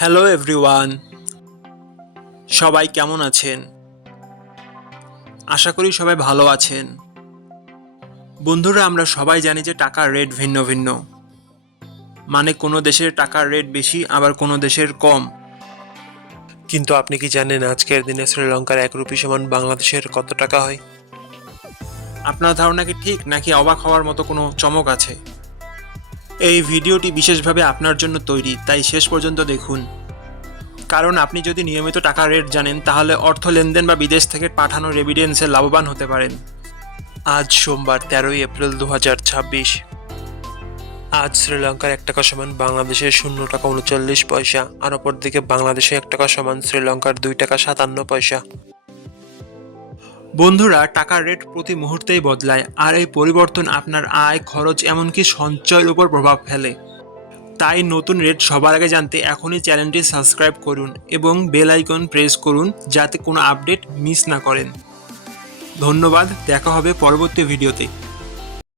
Hello everyone, সবাই কেমন আছেন? আশা করি সবাই ভালো আছেন। বন্ধুরা, আমরা সবাই জানি যে টাকার রেট ভিন্ন ভিন্ন। মানে কোনো দেশের টাকার রেট বেশি, আবার কোনো দেশের কম। কিন্তু আপনি কি জানেন আজকের দিনে শ্রীলঙ্কার 1 রুপি সমান বাংলাদেশের কত টাকা হয়? আপনার ধারণা কি ঠিক, নাকি অবাক হওয়ার মতো কোনো চমক আছে? এই ভিডিওটি বিশেষভাবে আপনার জন্য তৈরি, তাই শেষ পর্যন্ত দেখুন। কারণ আপনি যদি নিয়মিত টাকার রেট জানেন, তাহলে অর্থ লেনদেন বা বিদেশ থেকে পাঠানো রেমিটেন্সে লাভবান হতে পারেন। আজ সোমবার 13 এপ্রিল 2026। আজ শ্রীলঙ্কার 1 টাকা সমান বাংলাদেশের 0 টাকা 39 পয়সা, আর অপরদিকে বাংলাদেশে 1 টাকা সমান শ্রীলঙ্কার 2 টাকা 57 পয়সা। বন্ধুরা, টাকার রেট প্রতি মুহূর্তেই বদলায়, আর এই পরিবর্তন আপনার আয়, খরচ, এমনকি সঞ্চয়ের উপর প্রভাব ফেলে। তাই নতুন রেট সবার আগে জানতে এখনই চ্যানেলটি সাবস্ক্রাইব করুন এবং বেল আইকন প্রেস করুন, যাতে কোনো আপডেট মিস না করেন। ধন্যবাদ, দেখা হবে পরবর্তী ভিডিওতে।